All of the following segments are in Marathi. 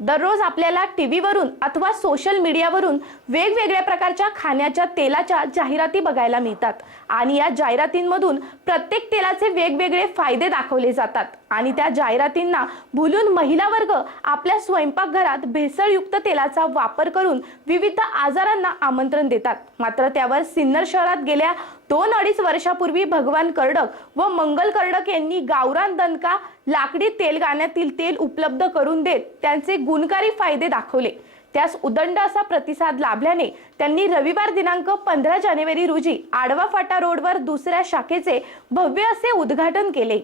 दररोज आपल्याला टी व्हीवरून अथवा सोशल मीडियावरून वेगवेगळ्या प्रकारच्या खाण्याच्या तेलाच्या जाहिराती बघायला मिळतात. आणि या जाहिरातींमधून प्रत्येक तेलाचे वेगवेगळे फायदे दाखवले जातात. आणि त्या जाहिरातींना भुलून महिला वर्ग आपल्या स्वयंपाकघरात भेसळयुक्त तेलाचा वापर करून विविध आजारांना आमंत्रण देतात. मात्र त्यावर सिन्नर शहरात गेल्या दोन अडीच वर्षापूर्वी भगवान कर्डक व मंगल कर्डक यांनी गावरान दणका लाकडी तेलगाण्यातील तेल उपलब्ध करून देत त्यांचे गुणकारी फायदे दाखवले. त्यास उदंड असा प्रतिसाद लाभल्याने त्यांनी रविवार दिनांक पंधरा जानेवारी रोजी आडवा फाटा रोडवर दुसऱ्या शाखेचे भव्य असे उद्घाटन केले.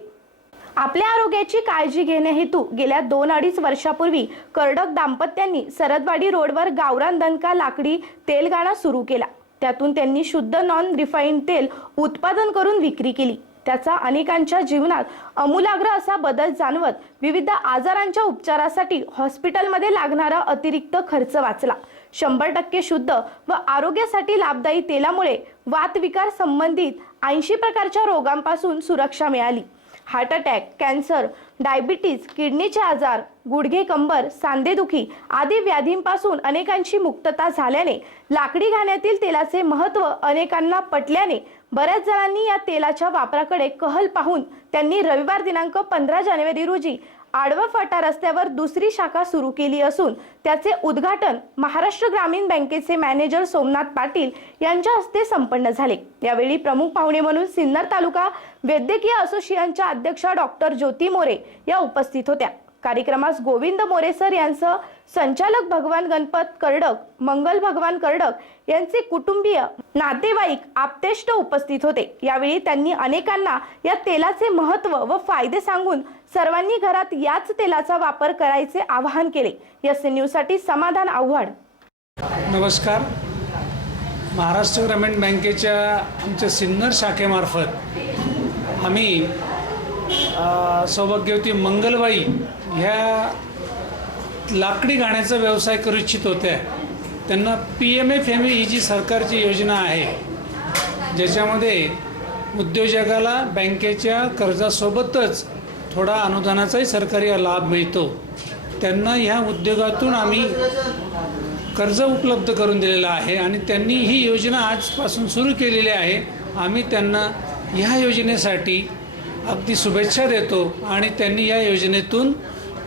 आपल्या आरोग्याची काळजी घेणे हेतू गेल्या दोन अडीच वर्षापूर्वी कर्डक दाम्पत्यांनी सरदवाडी रोडवर गावरान दणका लाकडी तेलगाणा सुरू केला. त्यातून त्यांनी शुद्ध नॉन रिफाईंड तेल उत्पादन करून विक्री केली. त्याचा अनेकांच्या जीवनात अमूलाग्र असा बदल जाणवत विविध आजारांच्या उपचारासाठी हॉस्पिटलमध्ये लागणारा अतिरिक्त खर्च वाचला. शंभर टक्के शुद्ध व आरोग्यासाठी लाभदायी तेलामुळे वातविकार संबंधित ऐंशी प्रकारच्या रोगांपासून सुरक्षा मिळाली. हार्ट अटॅक कॅन्सर डायबिटीज किडनीचे आजार गुडघे कंबर सांधेदुखी आदी व्याधींपासून अनेकांची मुक्तता झाल्याने लाकडी घाण्यातील तेलाचे महत्त्व अनेकांना पटल्याने बऱ्याच जणांनी या तेलाच्या वापराकडे कहल पाहून त्यांनी रविवार दिनांक पंधरा जानेवारी रोजी आडवा फाटा रस्त्यावर दुसरी शाखा सुरू केली असून त्याचे उद्घाटन महाराष्ट्र ग्रामीण बँकेचे मॅनेजर सोमनाथ पाटील यांच्या हस्ते संपन्न झाले. यावेळी प्रमुख पाहुणे म्हणून सिन्नर तालुका वैद्यकीय असोसिएशनच्या अध्यक्षा डॉक्टर ज्योती मोरे या उपस्थित होत्या. कार्यक्रमास गोविंद मोरे सर यांचं संचालक भगवान गणपत कर्डक मंगल भगवान कर्डक यांचे कुटुंबीय नातेवाईक आप्तेष्ट उपस्थित होते. यावेळी त्यांनी अनेकांना या तेलाचे महत्त्व व फायदे सांगून सर्वांनी घरात याच तेलाचा वापर करायचे आवाहन केले. एस न्यूजसाठी समाधान आव्हाड. नमस्कार. महाराष्ट्र ग्रामीण बँकेच्या आमच्या सिन्नर शाखेमार्फत आम्ही सौभाग्यवती मंगलबाई ह्या लाकडी गाण्याचा व्यवसाय करू इच्छित होत्या त्यांना पी एम एफ एम ही जी सरकारची योजना आहे ज्याच्यामध्ये उद्योजकाला बँकेच्या कर्जासोबतच थोडा अनुदानाचाही सरकारी लाभ मिळतो. त्यांना ह्या उद्योगातून आम्ही कर्ज उपलब्ध करून दिलेलं आहे आणि त्यांनी ही योजना आजपासून सुरू केलेली आहे. आम्ही त्यांना ह्या योजनेसाठी अगदी शुभेच्छा देतो आणि त्यांनी या योजनेतून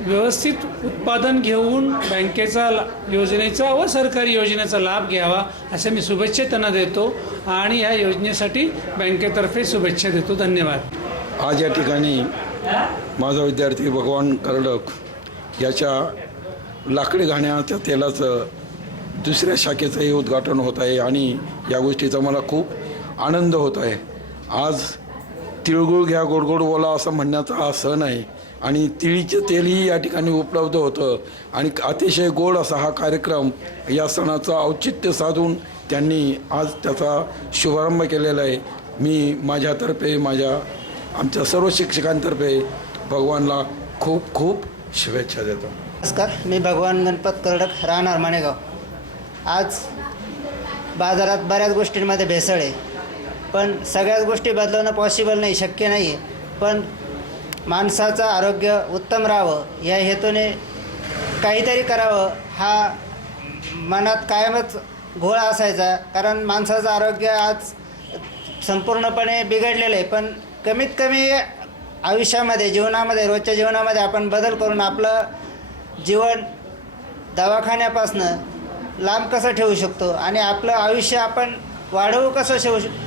व्यवस्थित उत्पादन घेऊन बँकेचा ला- योजनेचा व सरकारी योजनेचा लाभ घ्यावा अशा मी शुभेच्छा त्यांना देतो आणि या योजनेसाठी बँकेतर्फे शुभेच्छा देतो. धन्यवाद. आज या ठिकाणी माझा विद्यार्थी भगवान कर्डक याच्या लाकडी घाण्याच्या तेलाचं दुसऱ्या शाखेचंही उद्घाटन होत आहे आणि या गोष्टीचा मला खूप आनंद होत आहे. आज तिळगुळ घ्या गोडगोड बोला असं म्हणण्याचा हा सण आहे. आणि तिळीचे तेलही या ठिकाणी उपलब्ध होतं. आणि अतिशय गोड असा हा कार्यक्रम या सणाचं औचित्य साधून त्यांनी आज त्याचा शुभारंभ केलेला आहे. मी माझ्यातर्फे माझ्या आमच्या सर्व शिक्षकांतर्फे भगवानला खूप खूप शुभेच्छा देतो. नमस्कार मी भगवान गणपत करडक राहणार माणेगाव. आज बाजारात बऱ्याच गोष्टींमध्ये भेसळ आहे. पण सगळ्याच गोष्टी बदलवणं पॉसिबल नाही शक्य नाही आहे पण माणसाचं आरोग्य उत्तम राहावं या हेतूने काहीतरी करावं हा मनात कायमच घोळा असायचा. कारण माणसाचं आरोग्य आज संपूर्णपणे बिघडलेलं आहे. पण कमीत कमी आयुष्यामध्ये जीवनामध्ये रोजच्या जीवनामध्ये आपण बदल करून आपलं जीवन दवाखान्यापासनं लांब कसं ठेवू शकतो? आणि आपलं आयुष्य आपण वाढवू कसं ठेवू शकतो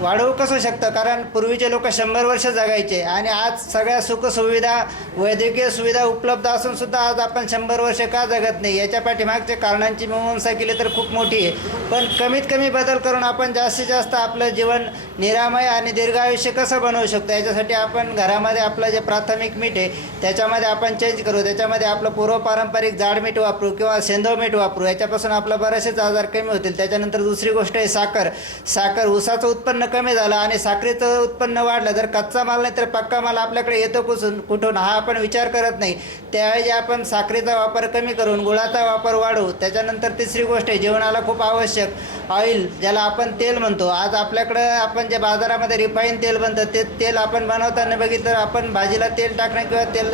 वाढवू कसं शकतं? कारण पूर्वीचे लोक शंभर वर्ष जगायचे आणि आज सगळ्या सुखसुविधा वैद्यकीय सुविधा उपलब्ध असून सुद्धा आज आपण शंभर वर्ष का जगत नाही? याच्या पाठीमागच्या कारणांची मीमांसा केली तर खूप मोठी आहे. पण कमीत कमी बदल करून आपण जास्तीत जास्त आपलं जीवन निरामय आणि दीर्घ आयुष्य कसं बनवू शकतो? याच्यासाठी आपण घरामध्ये आपलं जे प्राथमिक मीठ आहे त्याच्यामध्ये आपण चेंज करू. त्याच्यामध्ये आपलं पूर्वपारंपरिक जाड मीठ वापरू किंवा सेंधव मीठ वापरू. याच्यापासून आपलं बरेचसेच आजार कमी होतील. त्याच्यानंतर दुसरी गोष्ट आहे साखर. साखर ऊसाचं उत्पन्न कमी झालं आणि साखरेचं उत्पन्न वाढलं. जर कच्चा माल नाही तर पक्का माल आपल्याकडे येतो कुठून कुठून? हा आपण विचार करत नाही. त्याऐवजी आपण साखरेचा वापर कमी करून गुळाचा वापर वाढवू. त्याच्यानंतर तिसरी गोष्ट आहे जेवणाला खूप आवश्यक ऑइल ज्याला आपण तेल म्हणतो. आज आपल्याकडं आपण जे बाजारामध्ये रिफाईन तेल बनतं ते तेल आपण बनवताना बघितलं आपण भाजीला तेल टाकणं किंवा तेल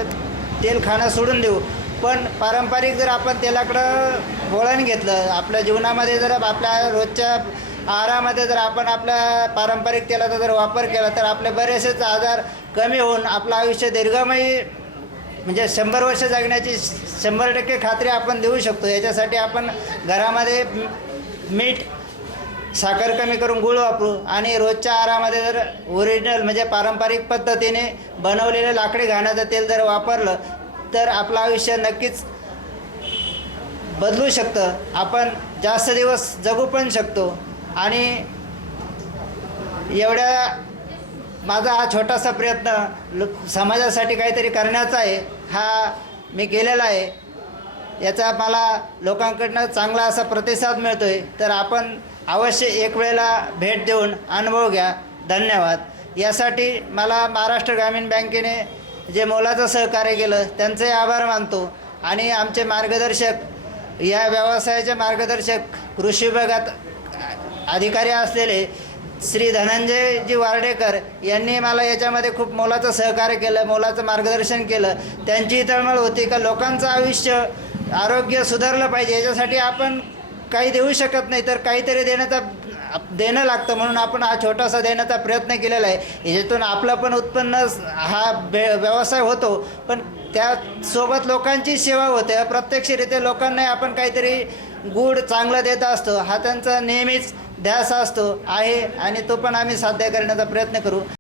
तेल खाणं सोडून देऊ. पण पारंपरिक जर आपण तेलाकडं वळण घेतलं आपल्या जीवनामध्ये जर आपल्या रोजच्या आहारामध्ये जर आपण आपल्या पारंपरिक तेलाचा जर वापर केला तर आपले बरेचसेच आजार कमी होऊन आपलं आयुष्य दीर्घमयी म्हणजे शंभर वर्ष जगण्याची शंभर टक्के खात्री आपण देऊ शकतो. याच्यासाठी आपण घरामध्ये मीठ साखर कमी करून गुळ वापरू आणि रोजच्या आहारामध्ये जर ओरिजिनल म्हणजे पारंपरिक पद्धतीने बनवलेलं लाकडी घाण्याचं तेल जर वापरलं तर आपलं आयुष्य नक्कीच बदलू शकतं. आपण जास्त दिवस जगू पण शकतो. आणि एवढ्या माझा हा छोटासा प्रयत्न समाजासाठी काहीतरी करण्याचा आहे हा मी केलेला आहे. याचा मला लोकांकडनं चांगला असा प्रतिसाद मिळतो आहे तर आपण अवश्य एक वेळेला भेट देऊन अनुभव घ्या. धन्यवाद. यासाठी मला महाराष्ट्र ग्रामीण बँकेने जे मोलाचं सहकार्य केलं त्यांचे आभार मानतो. आणि आमचे मार्गदर्शक या व्यवसायाचे मार्गदर्शक कृषी विभागात अधिकारी असलेले श्री धनंजयजी वार्डेकर यांनी मला याच्यामध्ये खूप मोलाचं सहकार्य केलं मोलाचं मार्गदर्शन केलं. त्यांची तळमळ होती का लोकांचं आयुष्य आरोग्य सुधारलं पाहिजे याच्यासाठी आपण काही देऊ शकत नाही तर काहीतरी देण्याचा देणं लागतं म्हणून आपण हा छोटासा देण्याचा प्रयत्न केलेला आहे. याच्यातून आपलं पण उत्पन्न हा व्यवसाय होतो पण त्यासोबत लोकांची सेवा होते. प्रत्यक्षरित्या लोकांना आपण काहीतरी गुड चांगलं देत असतो. हा त्यांचा नेहमीच ध्यास असतो आहे आणि तो पण आम्ही साध्य करण्याचा प्रयत्न करू.